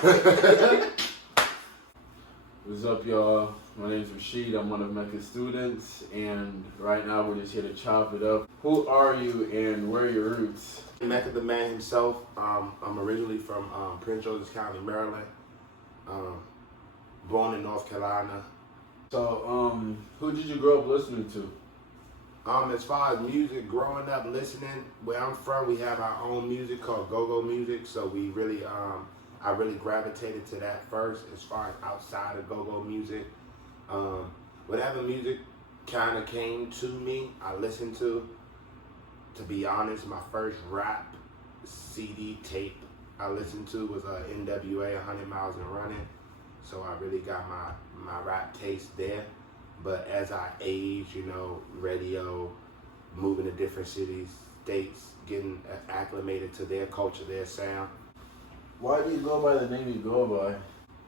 What's up, y'all? My name's Rashid. I'm one of Mecca's students, and right now we're just here to chop it up. Who are you and where are your roots? Mecca the man himself. I'm originally from Prince George's County, Maryland. Born in North Carolina. So, who did you grow up listening to? As far as music, growing up listening, where I'm from, we have our own music called go-go music. So we really, I really gravitated to that first. As far as outside of go-go music, whatever music kind of came to me, I listened to. To be honest, my first rap CD tape I listened to was NWA 100 Miles and Running. So I really got my rap taste there. But as I age, you know, radio, moving to different cities, states, getting acclimated to their culture, their sound. Why do you go by the name you go by?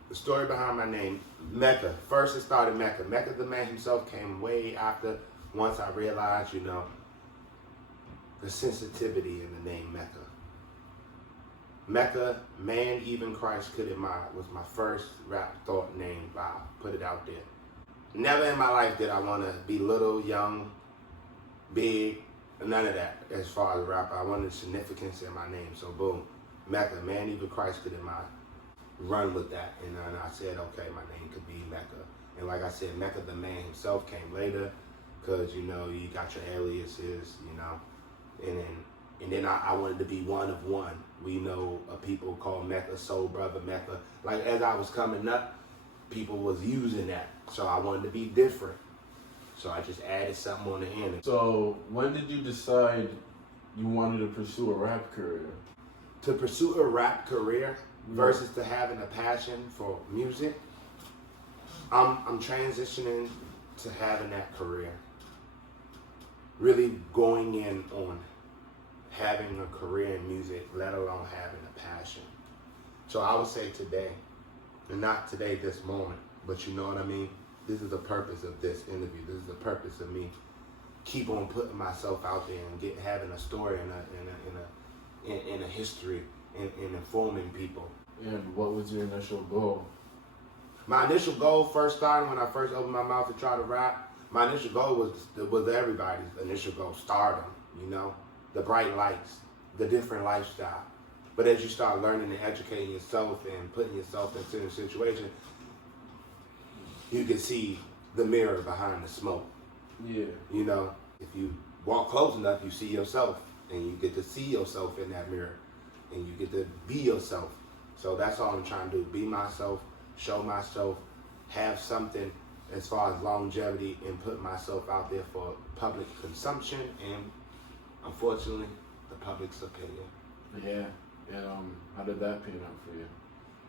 The story behind my name, Mecca. First it started Mecca. Mecca the man himself came way after, once I realized, you know, the sensitivity in the name Mecca. Mecca, man, even Christ could admire, was my first rap thought name. I put it out there. Never in my life did I want to be little, young, big, none of that as far as rap. I wanted significance in my name. So boom, Mecca, man, even Christ could admire. Run with that. And I said, okay, my name could be Mecca. And like I said, Mecca the man himself came later because, you know, you got your aliases, you know. And then I wanted to be one of one. We know people called Mecca, Soul Brother Mecca. Like as I was coming up, people was using that. So I wanted to be different. So I just added something on the end. So when did you decide you wanted to pursue a rap career? To pursue a rap career versus to having a passion for music, I'm transitioning to having that career. Really going in on having a career in music, let alone having a passion. So I would say today, and not today, this moment, but you know what I mean? This is the purpose of this interview. This is the purpose of me keep on putting myself out there and having a story and a history and informing people. And what was your initial goal? My initial goal first starting when I first opened my mouth to try to rap, my initial goal was everybody's initial goal, stardom, you know, the bright lights, the different lifestyle. But as you start learning and educating yourself and putting yourself into a situation, you can see the mirror behind the smoke. Yeah. You know, if you walk close enough, you see yourself, and you get to see yourself in that mirror, and you get to be yourself. So that's all I'm trying to do, be myself, show myself, have something as far as longevity, and put myself out there for public consumption, and unfortunately, the public's opinion. Yeah. And how did that pan out for you?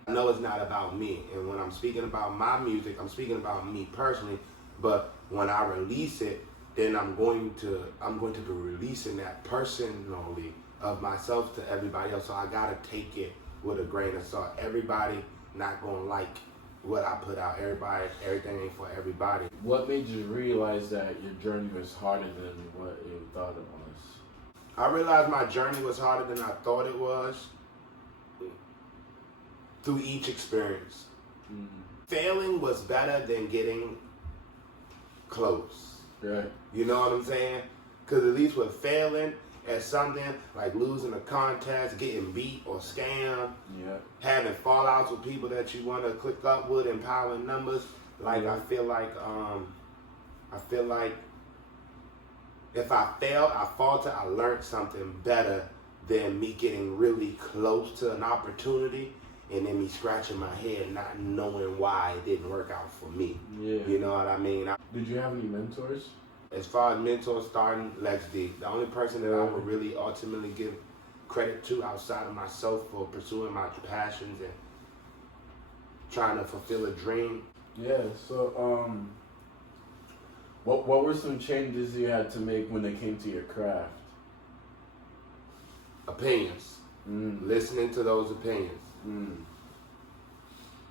I know it's not about me, and when I'm speaking about my music, I'm speaking about me personally. But when I release it, then I'm going to be releasing that personally of myself to everybody else. So I gotta take it with a grain of salt. Everybody not gonna like what I put out. Everything ain't for everybody. What made you realize that your journey was harder than what you thought it was? I realized my journey was harder than I thought it was through each experience. Mm-hmm. Failing was better than getting close. Right. You know what I'm saying? Because at least with failing at something, like losing a contest, getting beat or scammed, having fallouts with people that you want to click up with and power in numbers, like I feel like if I failed, I faltered, I learned something better than me getting really close to an opportunity and then me scratching my head not knowing why it didn't work out for me. Yeah. You know what I mean? Did you have any mentors? As far as mentors, starting Lex D. The only person that I would really ultimately give credit to outside of myself for pursuing my passions and trying to fulfill a dream. Yeah, so what were some changes you had to make when it came to your craft? Opinions. Listening to those opinions.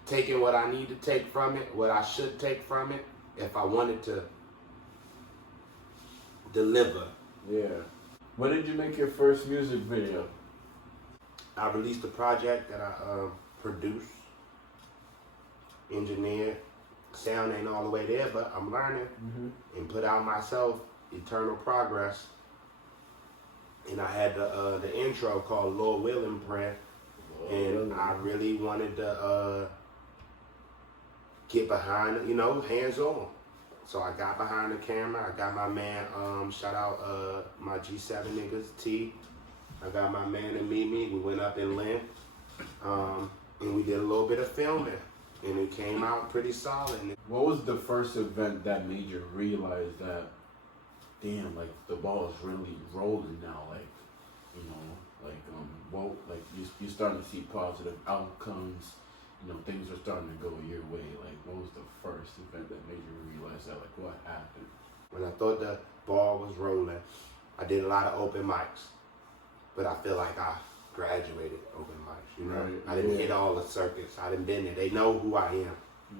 Taking what I need to take from it, what I should take from it, if I wanted to deliver. Yeah. When did you make your first music video? I released a project that I produced engineered. Sound ain't all the way there, but I'm learning and put out myself Eternal Progress. And I had the intro called Lord Willing Prayer. And I really wanted to get behind, hands on. So I got behind the camera. I got my man, shout out my G7 niggas, T. I got my man and Mimi. We went up in Lynn. And we did a little bit of filming. And it came out pretty solid. What was the first event that made you realize that, damn, like the ball is really rolling now? Like, you're starting to see positive outcomes. Things are starting to go your way. Like, what was the first event that made you realize that? Like, what happened? When I thought the ball was rolling, I did a lot of open mics. But I feel like I graduated open mics, Right. I didn't hit all the circuits. I didn't been there. They know who I am.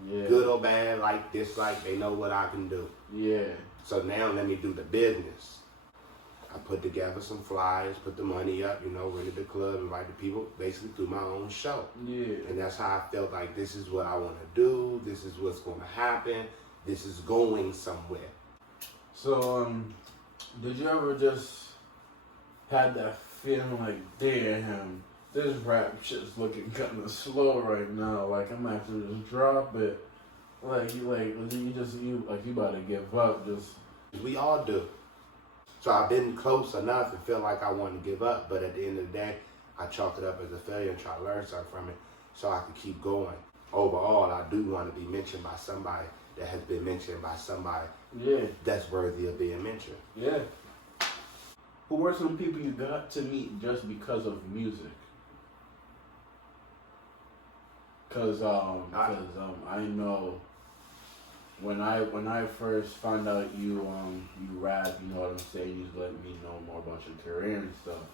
Yeah. Good or bad, like, dislike, they know what I can do. Yeah. So now let me do the business. I put together some flyers, put the money up, rented the club, invited people, basically do my own show. Yeah. And that's how I felt like this is what I want to do. This is what's going to happen. This is going somewhere. So, did you ever just had that feeling like, damn, this rap shit's looking kind of slow right now. Like, I'm actually just drop it. You about to give up. Just we all do. So I've been close enough and feel like I want to give up, but at the end of the day, I chalk it up as a failure and try to learn something from it so I can keep going. Overall, I do want to be mentioned by somebody that has been mentioned by somebody that's worthy of being mentioned. Yeah. Who were some people you got to meet just because of music? Cause I know when I first found out you rap, you know what I'm saying, you let me know more about your career and stuff.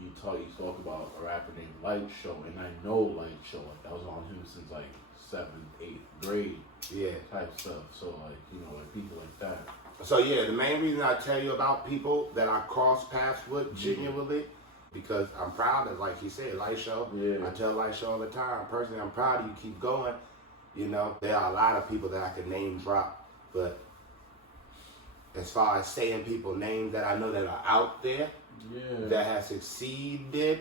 You spoke about a rapper named Light Show, and I know Light Show, like I was on him since like 7th, 8th grade. Yeah. Type stuff. So like people like that. So yeah, the main reason I tell you about people that I cross paths with genuinely, because I'm proud of, like he said, Light Show. Yeah. I tell Light Show all the time. Personally, I'm proud of you. Keep going. There are a lot of people that I could name drop, but as far as saying people names that I know that are out there, that have succeeded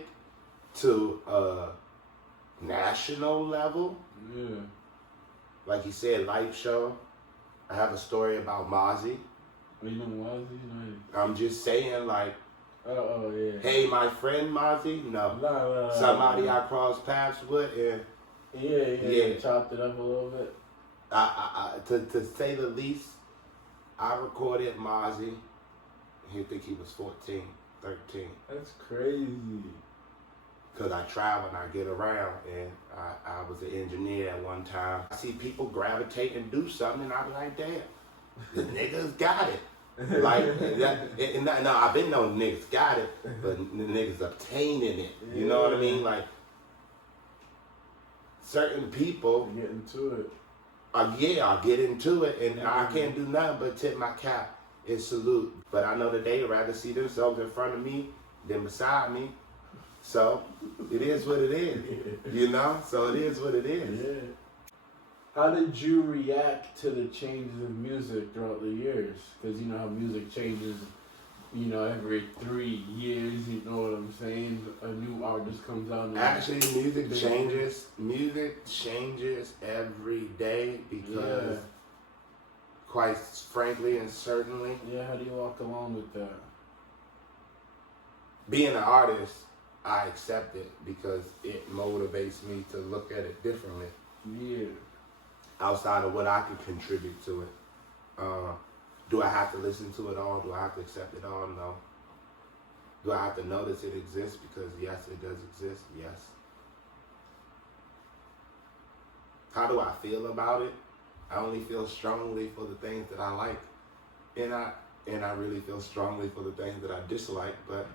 to a national level, like you said, Light Show. I have a story about Mozzie. You know Mozzie? I'm just saying, like, yeah. Hey, my friend Mozzie. No, somebody I crossed paths with, and yeah, chopped it up a little bit. To say the least, I recorded Mozzie. I think he was 14, 13. That's crazy. Because I travel and I get around, and I was an engineer at one time. I see people gravitate and do something, and I be like, damn, the niggas got it. Like, no, I've been knowing niggas got it, but the niggas obtaining it. You know what I mean? Like, certain people get into it. I'll get into it, and I can't do nothing but tip my cap and salute. But I know that they'd rather see themselves in front of me than beside me. So it is what it is, So it is what it is. Yeah. How did you react to the changes in music throughout the years? Because you know how music changes, every 3 years. You know what I'm saying? A new artist comes out. Actually, music changes. Music changes every day because, quite frankly and certainly. Yeah. How do you walk along with that? Being an artist, I accept it because it motivates me to look at it differently. Yeah. Outside of what I can contribute to it. Do I have to listen to it all? Do I have to accept it all? No. Do I have to notice it exists? Because yes, it does exist. Yes. How do I feel about it? I only feel strongly for the things that I like. And I really feel strongly for the things that I dislike, but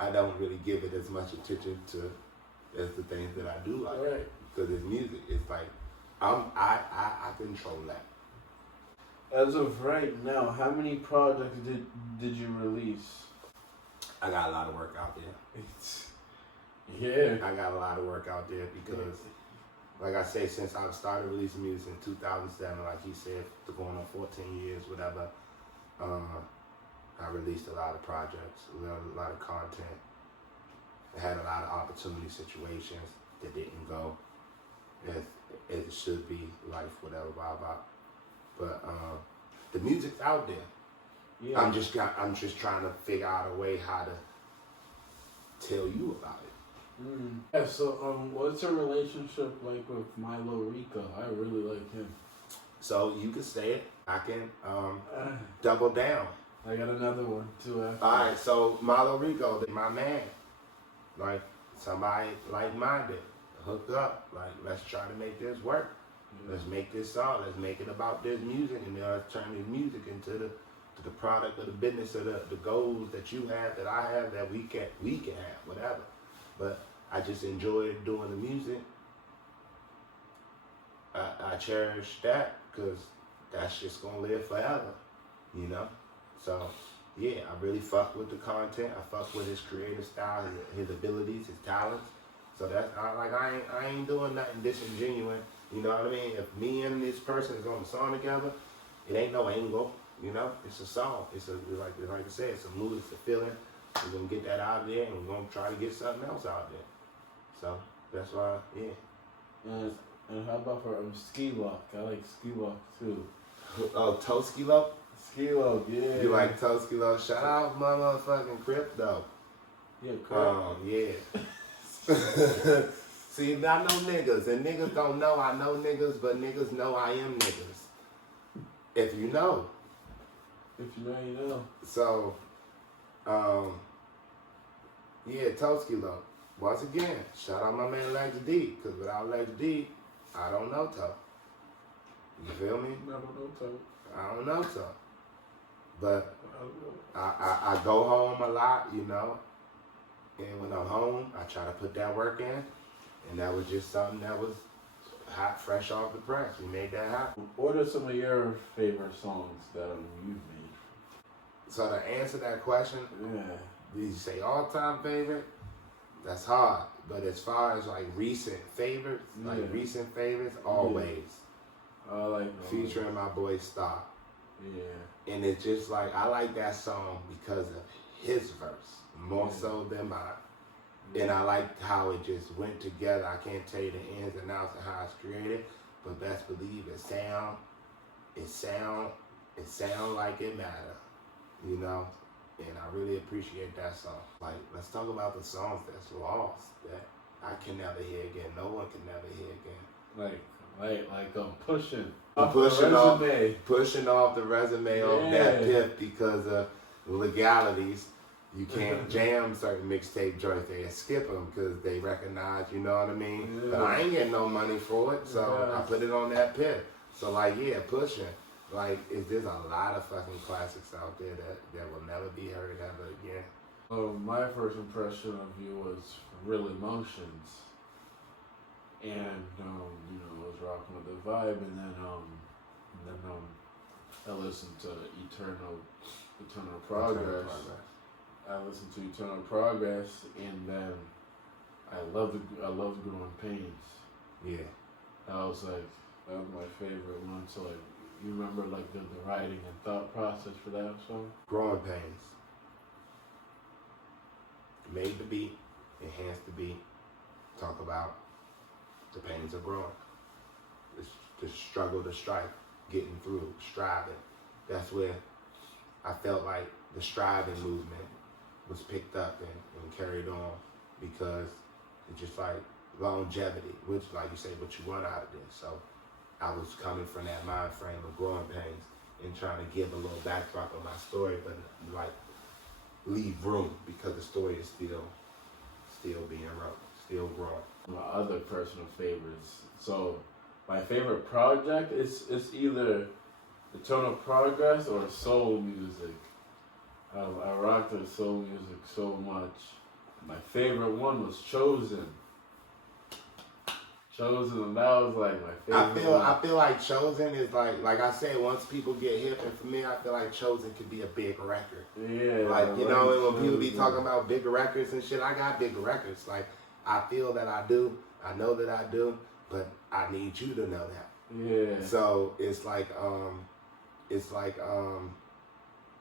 I don't really give it as much attention to as the things that I do like. Right. Because it's music. It's like I control that. As of right now, how many projects did you release? I got a lot of work out there. Yeah. I got a lot of work out there because like I say, since I started releasing music in 2007, like he said, going on 14 years, whatever, I released a lot of projects, a lot of content. I had a lot of opportunity situations that didn't go as it should be, life, whatever, blah, blah. But the music's out there. Yeah. I'm just trying to figure out a way how to tell you about it. Yeah, so what's your relationship like with Milo Rico? I really like him. So you can say it. I can double down. I got another one too after. Alright, so Milo Rico, my man. Like somebody like-minded. Hook up. Like, let's try to make this work. Yeah. Let's make this song. Let's make it about this music, and then let's turn this music into the product of the business of the goals that you have, that I have, that we can have, whatever. But I just enjoyed doing the music. I cherish that because that's just gonna live forever, you know. So yeah, I really fuck with the content. I fuck with his creative style, his abilities, his talents. So that's I ain't doing nothing disingenuous. You know what I mean? If me and this person is on the song together, it ain't no angle. You know, it's a song. It's like I said, it's a mood, it's a feeling. We're gonna get that out of there, and we're gonna try to get something else out there. So that's why, yeah. And how about for Ski Walk? I like Ski Walk too. Oh, Toskilo? Skilo, yeah. You like Toskilo? Shout out my motherfucking Crypto. Yeah, correct. Yeah. See, I know niggas, and niggas don't know I know niggas, but niggas know I am niggas. If you know. If you know, you know. So, yeah, Toskilo. Once again, shout out my man Lex D, because without Lex D, I don't know To. You feel me? I don't know To. I don't know To. But I go home a lot, you know. And when I'm home, I try to put that work in. And that was just something that was hot, fresh off the press. We made that happen. What are some of your favorite songs that you've made? So to answer that question, did you say all-time favorite? That's hard. But as far as like recent favorites, always. I like featuring my boy Star. Yeah. And it's just like, I like that song because of his verse, more so than mine. And I like how it just went together. I can't tell you the ins and outs of how it's created, but best believe it sound like it matter, you know? And I really appreciate that song. Like, let's talk about the songs that's lost, that I can never hear again. No one can never hear again. Pushing off the resume of that Pip because of legalities. You can't jam certain mixtape joints. They skip them because they recognize, you know what I mean? Yeah. But I ain't getting no money for it, so I put it on that Pip. So like, yeah, pushing. Like, there's a lot of fucking classics out there that will never be heard ever again. My first impression of you was Real Emotions. And, you know, I was rocking with the vibe, and then I listened to Eternal Progress. I listened to Eternal Progress, and then I loved Growing Pains. Yeah. That was my favorite one. So like, you remember like the writing and thought process for that song? Growing Pains. Made the beat, enhanced the beat, talk about the pains of growing. The struggle, the strife, getting through, striving. That's where I felt like the striving movement was picked up and carried on, because it's just like longevity, which, like you say, what you want out of this. So I was coming from that mind frame of Growing Pains and trying to give a little backdrop of my story, but like leave room, because the story is still being wrote, still growing. My other personal favorites. So my favorite project is either Eternal Progress or soul music. I rocked the soul music so much. My favorite one was Chosen, and that was like my favorite. I feel like Chosen is like I said, once people get hip, and for me, I feel like Chosen could be a big record. Yeah. Like, you know, when people be talking about big records and shit, I got big records. Like, I feel that I do. I know that I do. But I need you to know that. Yeah. So it's like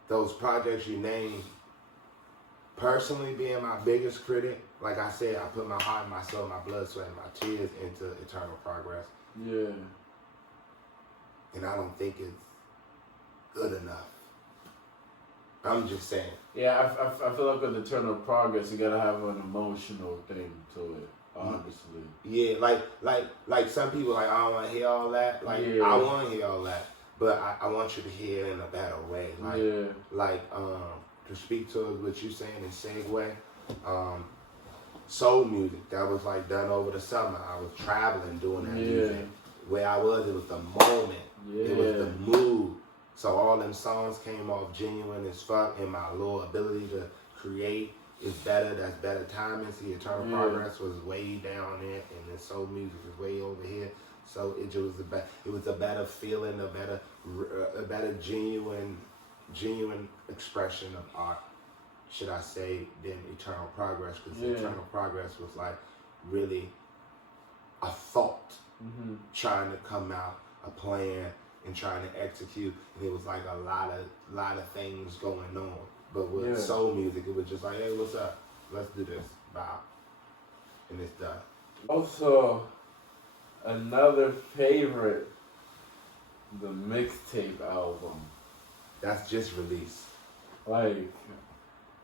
those projects you name. Personally, being my biggest critic, like I said, I put my heart, my soul, my blood, sweat, and my tears into Eternal Progress. Yeah. And I don't think it's good enough. I'm just saying. Yeah, I feel like with Eternal Progress, you gotta have an emotional thing to it. Honestly. Yeah, like some people like, I don't want to hear all that. Like I want to hear all that, but I want you to hear it in a better way. Like to speak to what you saying in segue, soul music that was like done over the summer. I was traveling doing that music. Where I was, it was the moment. It was the mood. So all them songs came off genuine as fuck, and my little ability to create is better. That's better timing. See, Eternal Progress was way down there, and the soul music is way over here. So it was a better feeling, a better genuine expression of art, should I say, than Eternal Progress, because Eternal Progress was like really a thought trying to come out, a plan, and trying to execute, and it was like a lot of things going on. But with soul music, it was just like, hey, what's up? Let's do this, bye, and it's done. Also, another favorite, the mixtape album. That's just released. Like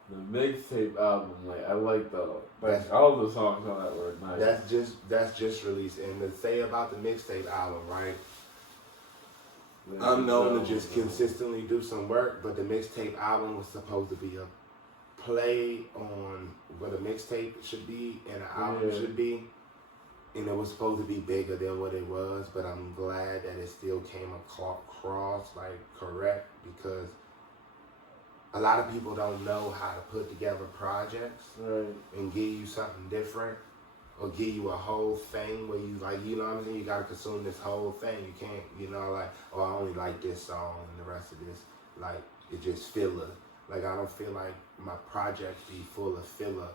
the mixtape album, like I like all the songs on that were nice. That's just released. And to say about the mixtape album, right? I'm known to just consistently do some work, but the mixtape album was supposed to be a play on what a mixtape should be and an album should be. And it was supposed to be bigger than what it was, but I'm glad that it still came across like correct, because a lot of people don't know how to put together projects and give you something different, or give you a whole thing where you like, you know what I'm saying, you gotta consume this whole thing. You can't, you know, like, oh, I only like this song and the rest of this, like, it just filler. Like, I don't feel like my projects be full of filler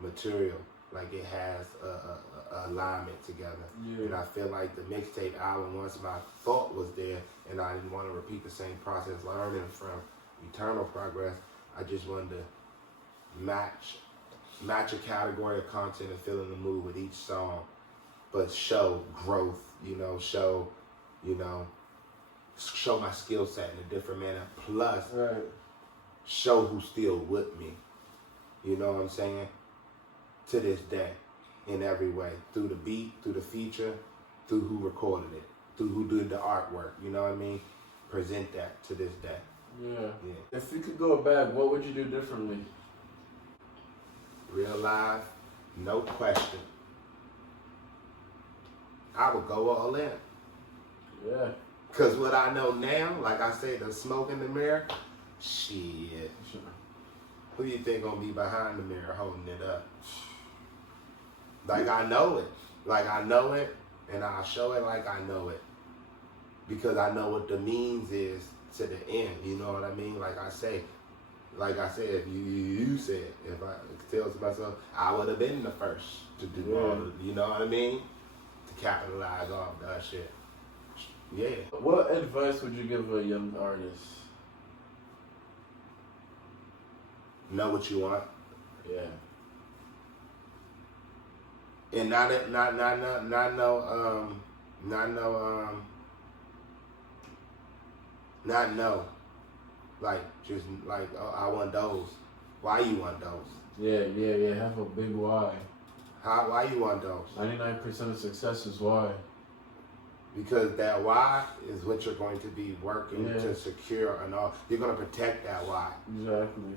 material. Like, it has a alignment together. And I feel like the mixtape album, once my thought was there and I didn't want to repeat the same process learning from Eternal Progress, I just wanted to match a category of content and fill in the mood with each song, but show growth, show my skill set in a different manner, plus show who's still with me, you know what I'm saying, to this day, in every way, through the beat, through the feature, through who recorded it, through who did the artwork, you know what I mean, present that to this day. Yeah. If you could go back, what would you do differently? Real life, no question. I would go all in. Yeah. Because what I know now, like I said, the smoke in the mirror, shit. Who you think gonna be behind the mirror holding it up? Like I know it, and I'll show it like I know it. Because I know what the means is to the end, you know what I mean? Like I said, if you said, if I tell to myself, I would have been the first to do all of, you know what I mean? To capitalize off that shit. Yeah. What advice would you give a young artist? Know what you want. Yeah. And like, just like, oh, I want those. Why you want those? Yeah. Have a big why. Why you want those? 99% of success is why. Because that why is what you're going to be working to secure and all. You're going to protect that why. Exactly.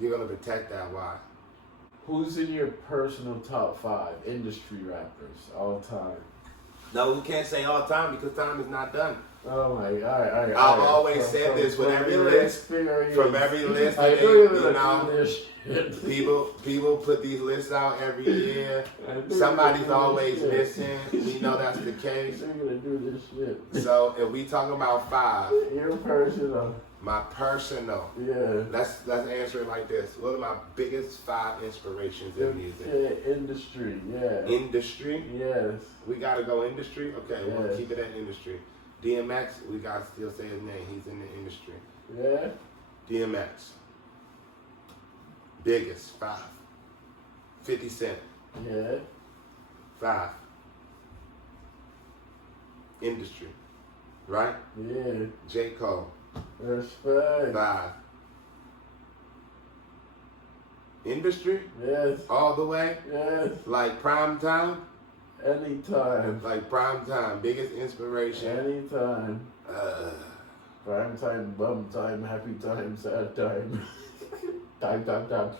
You're going to protect that why. Who's in your personal top 5 industry rappers all time? No, we can't say all time because time is not done. Oh my God! I've always said this with every list. From every list, people put these lists out every year. Somebody's always missing. We know that's the case. They're gonna do this shit. So if we talk about 5, your personal My personal. Yeah. Let's answer it like this. What are my biggest 5 inspirations in music? Yeah, industry, yeah. Industry? Yes. We gotta go industry? Okay, yes. We'll keep it at industry. DMX, we gotta still say his name. He's in the industry. Yeah. DMX. Biggest, 5. 50 Cent. Yeah. 5. Industry. Right? Yeah. J. Cole. Respect. 5. Industry? Yes. All the way? Yes. Like prime time? Anytime. Like prime time. Biggest inspiration? Anytime. Prime time, bum time, happy time, sad time. time.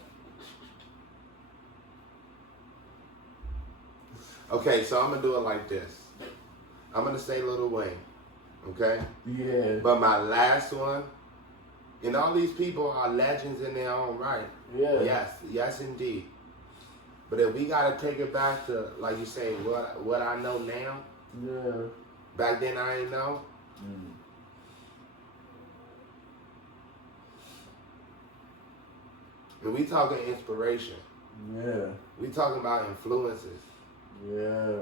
Okay, so I'm gonna do it like this. I'm gonna say Lil Wayne. Okay? Yeah. But my last one, and all these people are legends in their own right. Yeah. Yes indeed. But if we gotta take it back to, like you say, what I know now, Yeah. back then I didn't know. And we talking inspiration. Yeah. We talking about influences. Yeah.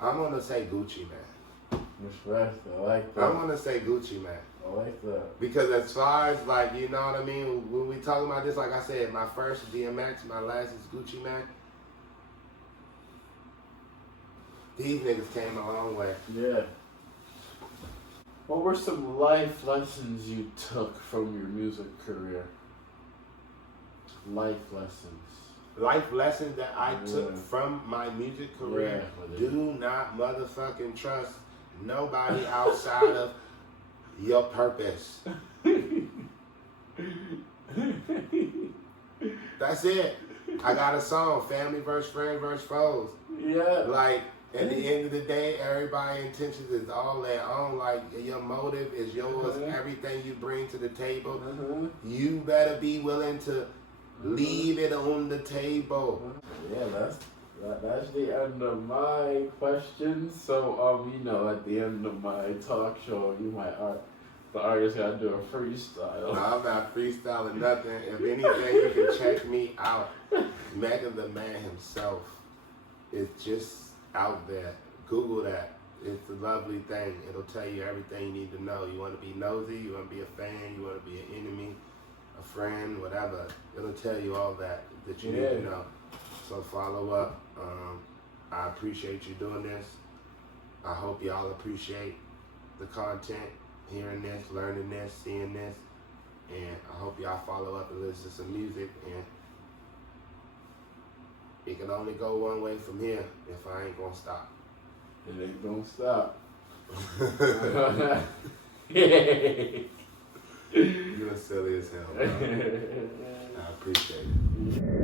I'm gonna say Gucci Man. Respect. I like that. I'm gonna say Gucci Man. I like that. Because as far as like, you know what I mean, when we talking about this, like I said, my first DMX, my last is Gucci Man. These niggas came a long way. Yeah. What were some life lessons you took from your music career? Life lessons. Life lessons that I took from my music career. Yeah, do not motherfucking trust nobody outside of your purpose. That's it. I got a song, family versus friends versus foes. Yeah. Like, at the end of the day, everybody's intentions is all their own. Like, your motive is yours. Everything you bring to the table, you better be willing to leave it on the table. Yeah, that's the end of my questions. So, you know, at the end of my talk show, the artist gotta do a freestyle. I'm not freestyling nothing. If anything, you can check me out. Meccathemanhimself is just out there. Google that. It's a lovely thing. It'll tell you everything you need to know. You want to be nosy, you want to be a fan, you want to be an enemy, a friend, whatever. It'll tell you all that you need to know. So follow up. I appreciate you doing this. I hope y'all appreciate the content, hearing this, learning this, seeing this. And I hope y'all follow up and listen to some music. And it can only go one way from here if I ain't gonna stop. It ain't gonna stop. You're silly as hell, bro. I appreciate it.